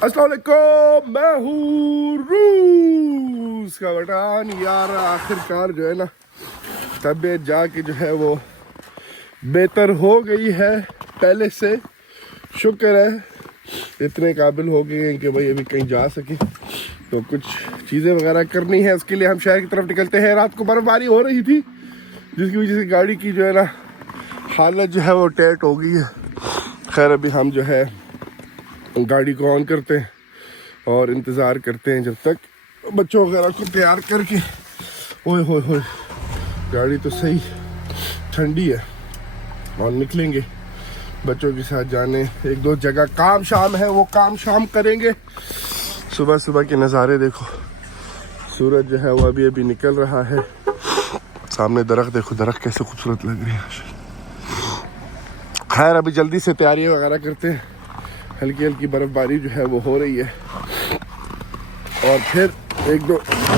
अस्सलाम वालेकुम, मैं हूँ रूस का बटान। यार आखिरकार जो है ना तबीयत जाके जो है वो बेहतर हो गई है पहले से। शुक्र है इतने काबिल हो गए हैं कि भाई अभी कहीं जा सके। तो कुछ चीज़ें वगैरह करनी है, उसके लिए हम शहर की तरफ निकलते हैं। रात को बर्फबारी हो रही थी जिसकी वजह से गाड़ी की जो है ना हालत जो है वो टाइट हो गई है। खैर अभी हम जो है गाड़ी को ऑन करते हैं और इंतज़ार करते हैं जब तक बच्चों वगैरह को तैयार करके। ओए होए होए, गाड़ी तो सही ठंडी है और निकलेंगे बच्चों के साथ जाने एक दो जगह। काम शाम है, वो काम शाम करेंगे। सुबह सुबह के नज़ारे देखो, सूरज जो है वो अभी अभी निकल रहा है। सामने दरख्त देखो, दरख्त कैसे खूबसूरत लग रही है। खैर अभी जल्दी से तैयारियां वगैरह करते हैं। हल्की हल्की बर्फबारी जो है वो हो रही है और फिर एक दो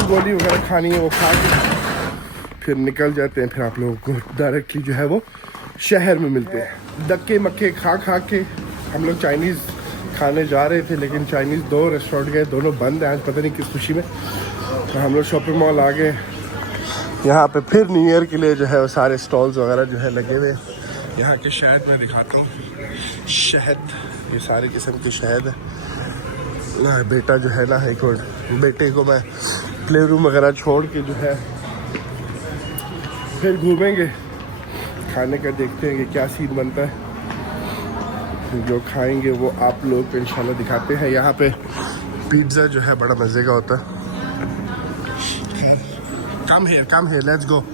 गोली वगैरह खानी है, वो खा के फिर निकल जाते हैं। फिर आप लोगों को डायरेक्टली जो है वो शहर में मिलते हैं। धक्के मक्के खा खा के हम लोग चाइनीज़ खाने जा रहे थे, लेकिन चाइनीज़ दो रेस्टोरेंट गए, दोनों बंद हैं आज, पता नहीं किस खुशी में। तो हम लोग शॉपिंग मॉल आ गए। यहाँ पे फिर न्यू ईयर के लिए जो है वो सारे स्टॉल्स वगैरह जो है लगे हुए। यहाँ के शहद मैं दिखाता हूँ। शहद, ये सारे किस्म के शहद है ना। बेटा जो है ना, एक और बेटे को मैं प्ले रूम वगैरह छोड़ के जो है फिर घूमेंगे, खाने का देखते हैं कि क्या सीन बनता है। जो खाएंगे वो आप लोग को इंशाल्लाह दिखाते हैं। यहाँ पे पिज़्ज़ा जो है बड़ा मज़े का होता है। कम है, let's go.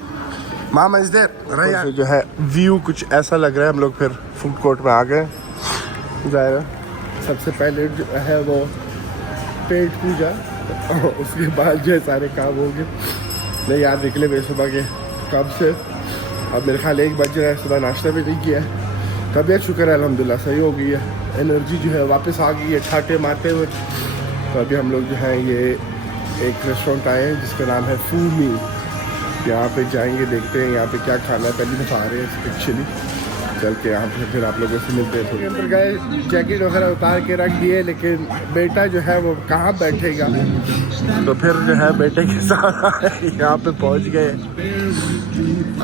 Mama is there. जो है व्यू कुछ ऐसा लग रहा है। हम लोग फिर फूड कोर्ट में आ गए। ज़ाहिर सबसे पहले जो है वो पेट पूजा, उसके बाद जो है सारे काम होंगे। नहीं यार, निकले मेरे सुबह के कब से, अब मेरे ख्याल 1 बज रहा है। सुबह नाश्ता भी नहीं किया है। तबीयत शुक्र है अल्हम्दुलिल्लाह सही हो गई है। एनर्जी जो है वापस आ गई है छाटे मारते हुए। तो अभी हम लोग जो है ये एक रेस्टोरेंट आए हैं जिसका नाम है फूमी। यहाँ पे जाएंगे, देखते हैं यहाँ पे क्या खाना है। पहली दफ़ा आ रहे हैं एक्चुअली। चल के यहाँ पे फिर आप लोगों से मिलते हैं। थोड़ी अंदर गए, जैकेट वगैरह उतार के रख दिए, लेकिन बेटा जो है वो कहाँ बैठेगा। तो फिर जो है बेटे के साथ यहाँ पे पहुँच गए।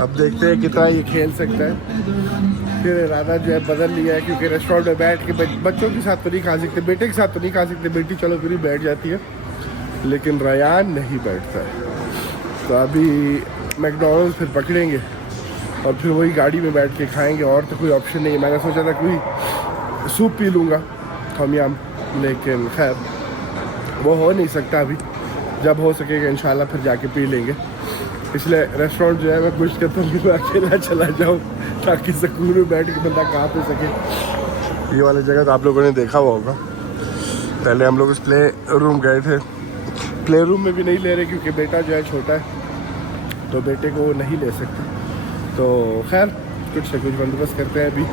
अब देखते हैं कितना ये खेल सकता है। फिर इरादा जो है बदल लिया है, क्योंकि रेस्टोरेंट में बैठ के बच्चों के साथ तो नहीं खा सकते, बेटे के साथ तो नहीं खा सकते। बेटी चलो फिर बैठ जाती है, लेकिन रयान नहीं बैठता है। तो अभी मैकडॉनल्ड्स फिर पकड़ेंगे और फिर वही गाड़ी में बैठ के खाएंगे। और तो कोई ऑप्शन नहीं है। मैंने सोचा था कोई सूप पी लूँगा हम याम, लेकिन खैर वो हो नहीं सकता अभी। जब हो सकेगा इंशाल्लाह फिर जाके पी लेंगे। इसलिए रेस्टोरेंट जो है मैं कोशिश करता हूँ कि मैं अकेला चला जाऊँ, ताकि सुकून में बैठ के बंदा खा पी सके। ये वाली जगह तो आप लोगों ने देखा हुआ होगा। पहले हम लोग उस प्ले रूम गए थे। प्ले रूम में भी नहीं ले रहे क्योंकि बेटा जो है छोटा है, तो बेटे को नहीं ले सकते। तो खैर कुछ न कुछ बंदोबस्त करते हैं। अभी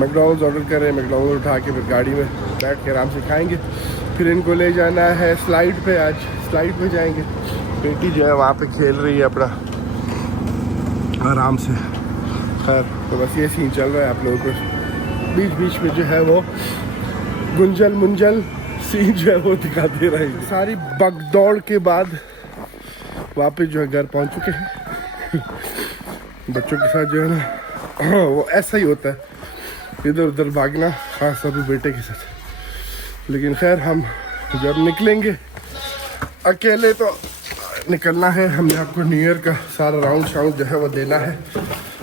मैकडॉनल्ड्स ऑर्डर कर रहे हैं, मैकडॉनल्ड्स उठा के फिर गाड़ी में बैठ के आराम से खाएंगे। फिर इनको ले जाना है स्लाइड पे। आज स्लाइड पे जाएंगे। बेटी जो है वहाँ पे खेल रही है अपना आराम से। खैर तो बस ये सीन चल रहा है। आप लोगों को बीच बीच में जो है वो गुंजल मुंजल सीन जो है वो दिखाते रहेंगे। सारी भगदौड़ के बाद वापस जो है घर पहुँच चुके हैं। बच्चों के साथ जो है ना वो ऐसा ही होता है, इधर उधर भागना, खास तौर पे बेटे के साथ। लेकिन खैर हम जब निकलेंगे, अकेले तो निकलना है। हमने आपको न्यू ईयर का सारा राउंड शाउंड जो है वो देना है।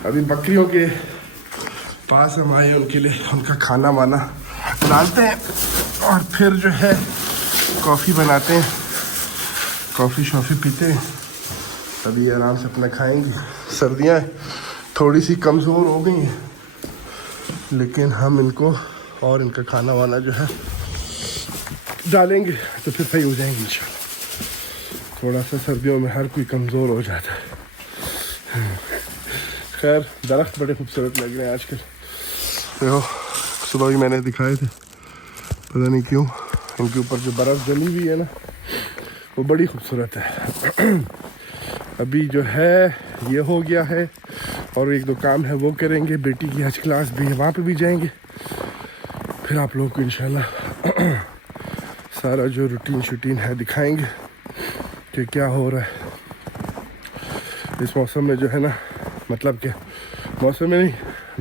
अभी बकरियों के पास हम आए, उनके लिए उनका खाना वाना डालते हैं और फिर जो है कॉफ़ी बनाते हैं, कॉफ़ी शॉफ़ी पीते हैं। अभी आराम से अपना खाएंगे। सर्दियाँ थोड़ी सी कमज़ोर हो गई हैं, लेकिन हम इनको और इनका खाना वाना जो है डालेंगे तो फिर सही हो जाएंगे इंशाल्लाह। थोड़ा सा सर्दियों में हर कोई कमज़ोर हो जाता है। खैर दरख्त बड़े खूबसूरत लग रहे हैं आजकल। देखो सुबह भी मैंने दिखाए थे, पता नहीं क्यों इनके ऊपर जो बर्फ़ जमी हुई है ना वो बड़ी खूबसूरत है। अभी जो है ये हो गया है और एक दो काम है वो करेंगे। बेटी की आज क्लास भी है, वहाँ पे भी जाएंगे। फिर आप लोग को इंशाल्लाह सारा जो रूटीन शूटीन है दिखाएंगे कि क्या हो रहा है इस मौसम में जो है ना। मतलब कि मौसम में नहीं,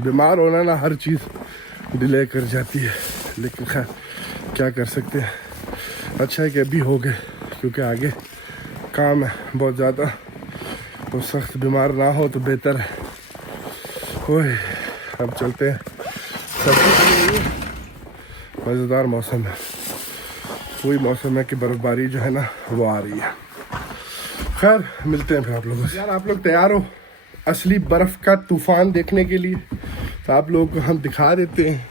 बीमार होना ना हर चीज़ डिले कर जाती है, लेकिन खैर क्या कर सकते हैं। अच्छा है कि अभी हो गए, क्योंकि आगे काम है बहुत ज़्यादा, तो सख्त बीमार ना हो तो बेहतर है। ओए अब चलते हैं। मज़ेदार मौसम है, वही मौसम है कि बर्फ़बारी जो है ना वो आ रही है। खैर मिलते हैं फिर आप लोगों से। यार आप लोग तैयार हो असली बर्फ़ का तूफ़ान देखने के लिए? तो आप लोगों को हम दिखा देते हैं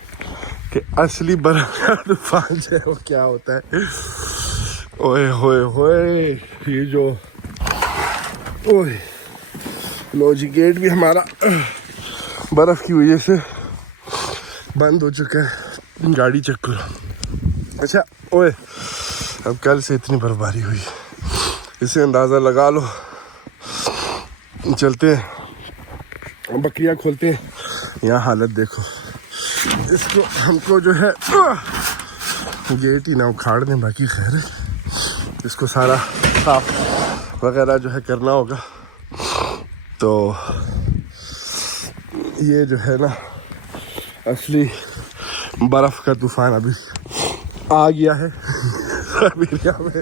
कि असली बर्फ़ का तूफ़ान जो है वो क्या होता है। ओए होए होए, ये जो ओए लो जी, गेट भी हमारा बर्फ़ की वजह से बंद हो चुका है। गाड़ी चेक करो। अच्छा ओए, अब कल से इतनी बर्फबारी हुई, इससे अंदाज़ा लगा लो। चलते हैं, बकरियां खोलते हैं। यहाँ हालत देखो, इसको हमको जो है गेट ही ना उखाड़ दें, बाकी खैर है, इसको सारा साफ वगैरह जो है करना होगा। तो ये जो है ना असली बर्फ़ का तूफ़ान अभी आ गया है साइबेरिया में।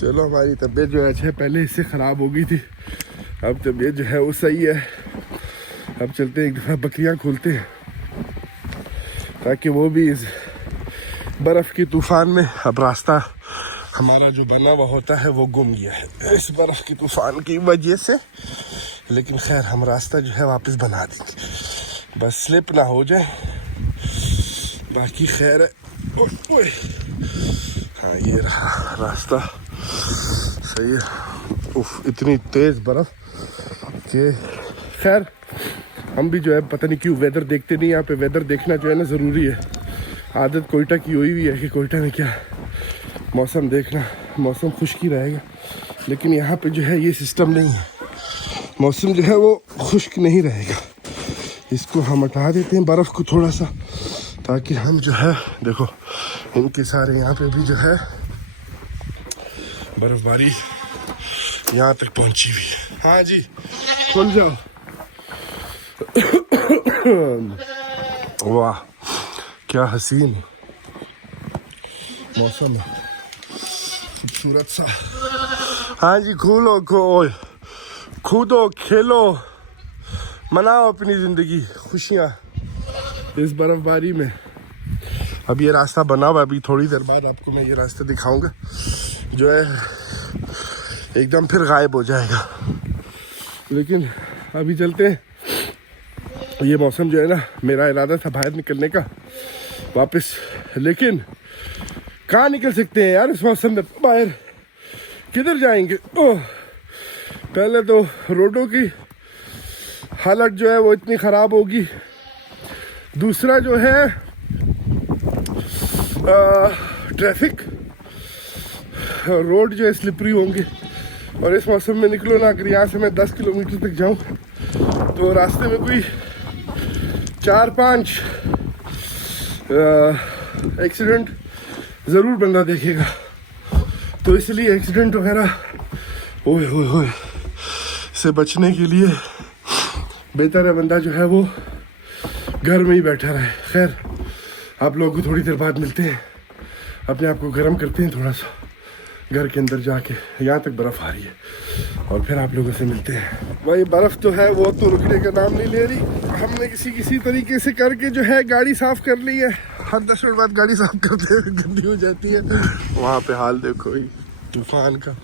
चलो हमारी तबीयत जो है अच्छा पहले इससे ख़राब हो गई थी, अब तबीयत जो है वो सही है। अब चलते हैं, एक दफ़ा बकरियां खोलते हैं ताकि वो भी इस बर्फ़ के तूफ़ान में, अब रास्ता हमारा जो बना हुआ होता है वो गुम गया है इस बर्फ़ के तूफ़ान की वजह से। लेकिन खैर हम रास्ता जो है वापस बना देंगे, बस स्लिप ना हो जाए, बाकी खैर है। ओए हाँ ये रहा रास्ता, सही है। उफ इतनी तेज़ बर्फ़ कि खैर हम भी जो है पता नहीं क्यों वेदर देखते नहीं। यहाँ पे वेदर देखना जो है ना ज़रूरी है। आदत कोयटा की हुई है कि कोयटा में क्या मौसम देखना, मौसम खुश्की रहेगा, लेकिन यहाँ पे जो है ये सिस्टम नहीं है, मौसम जो है वो खुश्क नहीं रहेगा। इसको हम हटा देते हैं बर्फ़ को थोड़ा सा, ताकि हम जो है देखो इनके सारे यहाँ पे भी जो है बर्फ़बारी यहाँ तक पहुँची हुई है। हाँ जी खुल जाओ। वाह क्या हसीन मौसम है, खूबसूरत सा। हाँ जी खोलो कूदो खेलो, मनाओ अपनी ज़िंदगी, खुशियाँ इस बर्फ़बारी में। अब ये रास्ता बना हुआ, अभी थोड़ी देर बाद आपको मैं ये रास्ता दिखाऊंगा जो है एकदम फिर गायब हो जाएगा। लेकिन अभी चलते हैं, ये मौसम जो है ना, मेरा इरादा था बाहर निकलने का वापस, लेकिन कहाँ निकल सकते हैं यार इस मौसम में, बाहर किधर जाएंगे। ओह पहले तो रोडों की हालत जो है वो इतनी ख़राब होगी, दूसरा जो है ट्रैफिक, रोड जो है स्लिपरी होंगे। और इस मौसम में निकलो ना, अगर यहाँ से मैं 10 किलोमीटर तक जाऊँ तो रास्ते में कोई 4-5 एक्सीडेंट ज़रूर बंदा देखेगा। तो इसलिए एक्सीडेंट वगैरह ओए होए होए से बचने के लिए बेहतर है बंदा जो है वो घर में ही बैठा रहे। खैर आप लोगों को थोड़ी देर बाद मिलते हैं, अपने आप को गर्म करते हैं थोड़ा सा घर के अंदर जाके। यहाँ तक बर्फ़ आ रही है और फिर आप लोगों से मिलते हैं। भाई बर्फ़ तो है वो तो रुकने का नाम नहीं ले रही। हमने किसी तरीके से करके जो है गाड़ी साफ़ कर ली है। हर 10 मिनट बाद गाड़ी साफ़ करते हुए गंदी हो जाती है। वहाँ पे हाल देखो तूफ़ान का,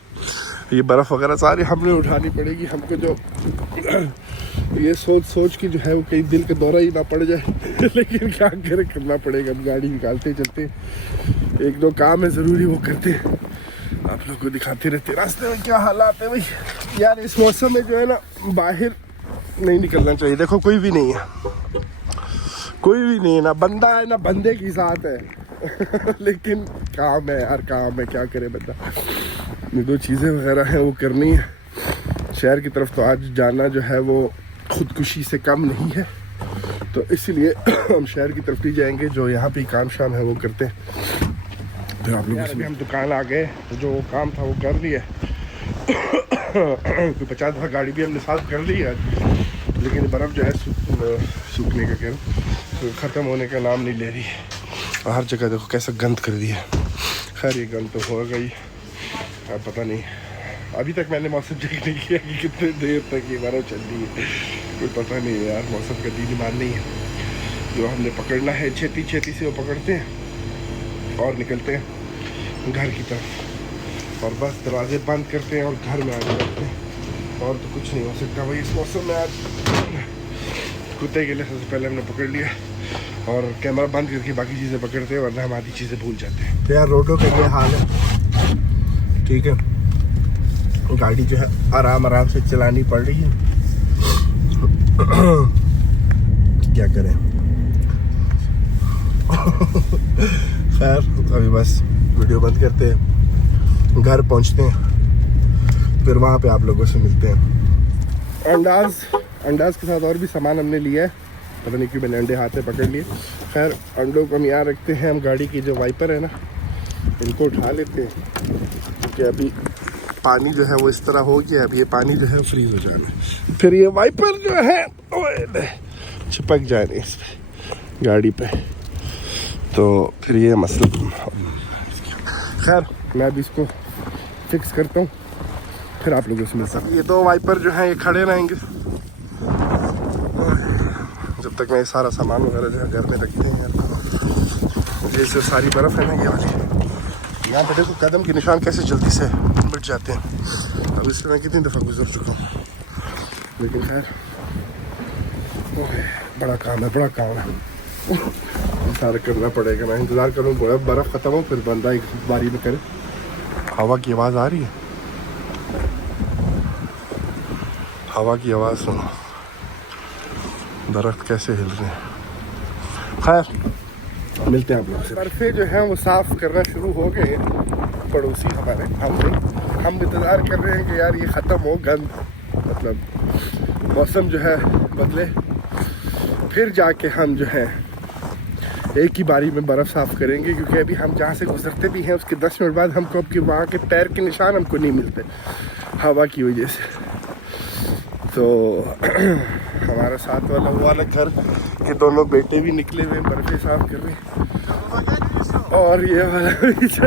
ये बर्फ़ वगैरह सारी हमने उठानी पड़ेगी हमको। जो ये सोच के जो है वो कहीं दिल का दौरा ही ना पड़ जाए लेकिन क्या करे, करना पड़ेगा। अब गाड़ी निकालते चलते, 1-2 काम है ज़रूरी वो करते, आप लोग को दिखाते रहते रास्ते में क्या हालात है। भाई यार इस मौसम में जो है ना बाहर नहीं निकलना चाहिए। देखो कोई भी नहीं है, कोई भी नहीं है, ना बंदा है ना बंदे की साथ है लेकिन काम है यार, काम है, क्या करे बंदा। ये 2 चीज़ें वगैरह हैं वो करनी है। शहर की तरफ तो आज जाना जो है वो खुदकुशी से कम नहीं है, तो इसलिए हम शहर की तरफ ही जाएंगे, जो यहाँ पे काम शाम है वो करते हैं। फिर आप लोग अभी हम दुकान आ गए, जो काम था वो कर लिया। 50 दफ़ा गाड़ी भी हमने साफ कर ली है, लेकिन बर्फ़ जो है सूखने का तो ख़त्म होने का नाम नहीं ले रही है। और हर जगह देखो कैसा गंद कर दिया। खैर ये गंद तो हो गई, अब पता नहीं, अभी तक मैंने मौसम चेक नहीं किया कि कितने देर तक ये बर्फ़ चल रही है, कोई पता नहीं है यार। मौसम का दीन ईमान नहीं है। जो हमने पकड़ना है छेती छेती से वो पकड़ते हैं और निकलते हैं घर की तरफ, और बस दरवाजे बंद करते हैं और घर में आ जाते हैं, और तो कुछ नहीं हो सकता भाई इस मौसम में। आज कुत्ते के लिए सबसे पहले हमने पकड़ लिया और कैमरा बंद करके बाकी चीज़ें पकड़ते हैं, वरना हम आधी चीज़ें भूल जाते हैं। तो यार रोडों का ये हाल है, ठीक है। गाड़ी जो है आराम आराम से चलानी पड़ रही है, क्या करें। खैर अभी बस वीडियो बंद करते हैं, घर पहुंचते हैं, फिर वहाँ पे आप लोगों से मिलते हैं। अंडाज के साथ और भी सामान हमने लिया है, पता नहीं क्यों मैंने अंडे हाथ में पकड़ लिए। खैर अंडों को हम यहाँ रखते हैं, हम गाड़ी की जो वाइपर है ना इनको उठा लेते हैं, क्योंकि अभी पानी जो है वो इस तरह हो गया, अब ये पानी जो है फ्रीज हो जाना है, फिर ये वाइपर जो है चिपक जाए इस पे गाड़ी पे, तो फिर ये मसला। खैर मैं अभी इसको फिक्स करता हूँ, फिर आप लोगों से मिलता हूँ। ये दो वाइपर जो हैं ये खड़े रहेंगे जब तक मैं ये सारा सामान वगैरह जो है घर में रखते हैं यार। जैसे सारी बर्फ़ है ना ये वाली, यहाँ पे देखो कदम के निशान कैसे जल्दी से मिट जाते हैं। अब इससे मैं कितनी दफ़ा गुजर चुका हूँ, लेकिन खैर बड़ा काम है, इंतज़ार करना पड़ेगा। मैं इंतज़ार करूँ बर्फ़ ख़त्म हो, फिर बंदा एक बारी में करे। हवा की आवाज़ आ रही है, हवा की आवाज़ सुनो, दरख्त कैसे हिल रहे हैं। खैर मिलते हैं आप लोग से। बर्फ़े जो हैं वो साफ़ करना शुरू हो गए हैं पड़ोसी हमारे, हम इंतज़ार कर रहे हैं कि यार ये ख़त्म हो गंद, मतलब मौसम जो है बदले, फिर जाके हम जो है एक ही बारी में बर्फ़ साफ़ करेंगे। क्योंकि अभी हम जहाँ से गुजरते भी हैं उसके 10 मिनट बाद हमको अब कि वहाँ के पैर के निशान हमको नहीं मिलते हवा की वजह से। तो हमारा साथ वाला वो वाला घर के दोनों बेटे भी निकले हुए बर्फ़े साफ़ कर रहे हैं, और ये वाला भी जो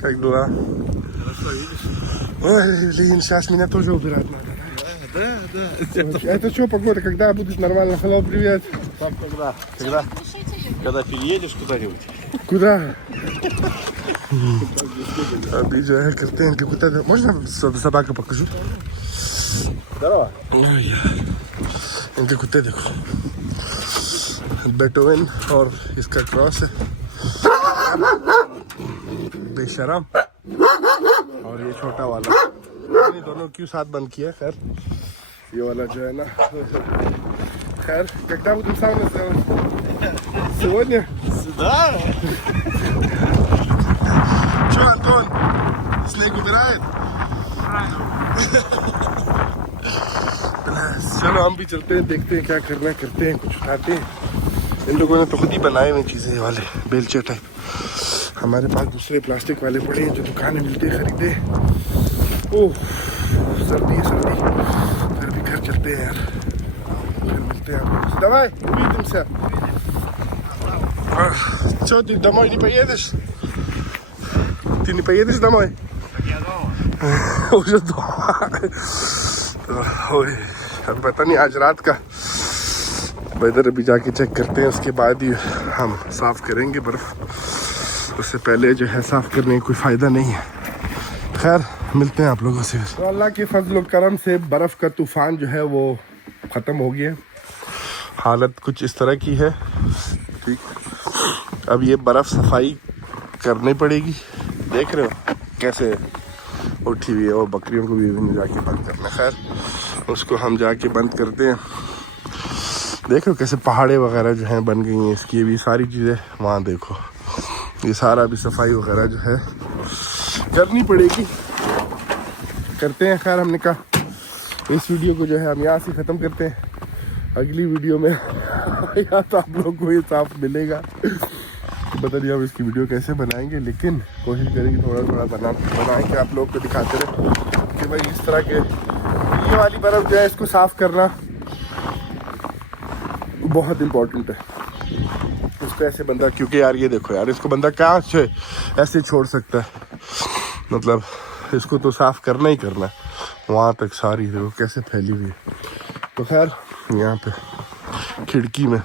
как дела? Ой, блин, сейчас меня тоже убирать надо. Да. Это что погода, когда будет нормально? Hello, привет. Там когда переедешь куда-нибудь? Куда? अभी जो है करते हैं इनके कुत्ते, можно собака покажу? Здорово. Ой, इनके कुत्ते देखो, बेटोवन और इसका क्रॉस है, बेशरम, और ये छोटा वाला। ये दोनों क्यों साथ बंद किया? खैर ये वाला जो है ना, खैर когда будем сауну сделать? Сегодня? Да. Че, Антон, снег убирает? चलो हम भी चलते हैं, देखते हैं क्या करना है, करते हैं कुछ उठाते हैं। इन लोगों ने तो खुद ही बनाए हुए चीज़ें वाले बेलचे टाइप, हमारे पास दूसरे प्लास्टिक वाले पड़े हैं जो दुकानें मिलते हैं खरीदे। ओह सर्दी है सर्दी, फिर भी घर चलते हैं यार, फिर मिलते हैं आप लोग। Давай, увидимся. Что, ты домой не поедешь? Ты не поедешь домой? Я дома. Уже дома. Ой, पता नहीं आज रात का वेदर अभी जाके चेक करते हैं, उसके बाद ही हम साफ़ करेंगे बर्फ़, उससे पहले जो है साफ़ करने का कोई फ़ायदा नहीं है। खैर मिलते हैं आप लोगों से। तो अल्लाह के फजल करम से बर्फ़ का तूफ़ान जो है वो ख़त्म हो गया, हालत कुछ इस तरह की है। ठीक, अब ये बर्फ़ सफाई करनी पड़ेगी, देख रहे हो कैसे उठी हुई है, वो बकरियों को भी जाके बंद करना। खैर उसको हम जाके बंद करते हैं। देख रहे हो कैसे पहाड़े वगैरह जो हैं बन गई हैं इसकी, भी सारी चीज़ें वहाँ देखो, ये सारा भी सफाई वगैरह जो है करनी पड़ेगी, करते हैं। खैर हमने कहा इस वीडियो को जो है हम यहाँ से ख़त्म करते हैं। अगली वीडियो में या तो आप लोग को ये साफ मिलेगा, पता नहीं हम इसकी वीडियो कैसे बनाएंगे, लेकिन कोशिश करेंगे थोड़ा थोड़ा बना के आप लोग को दिखाते रहे कि भाई इस तरह के ये वाली बर्फ़ जो है इसको साफ़ करना बहुत इम्पोर्टेंट है। इसको ऐसे बंदा, क्योंकि यार ये देखो यार, इसको बंदा कहाँ से ऐसे छोड़ सकता है, मतलब इसको तो साफ़ करना ही करना है। वहाँ तक सारी देखो कैसे फैली हुई है। तो खैर यहाँ पे खिड़की में,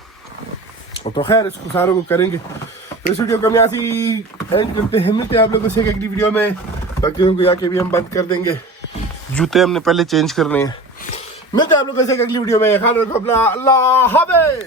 तो खैर इसको सारों को करेंगे। तो इस वीडियो को हम यहाँ से एंड करते हैं। मिलते हैं आप लोगों से एक अगली वीडियो में। बाकियों को जाके भी हम बंद कर देंगे, जूते हमने पहले चेंज करने हैं। मिलते हैं आप लोगों से एक अगली वीडियो में। ख्याल रखो अपना, अल्लाह हाफ़िज़।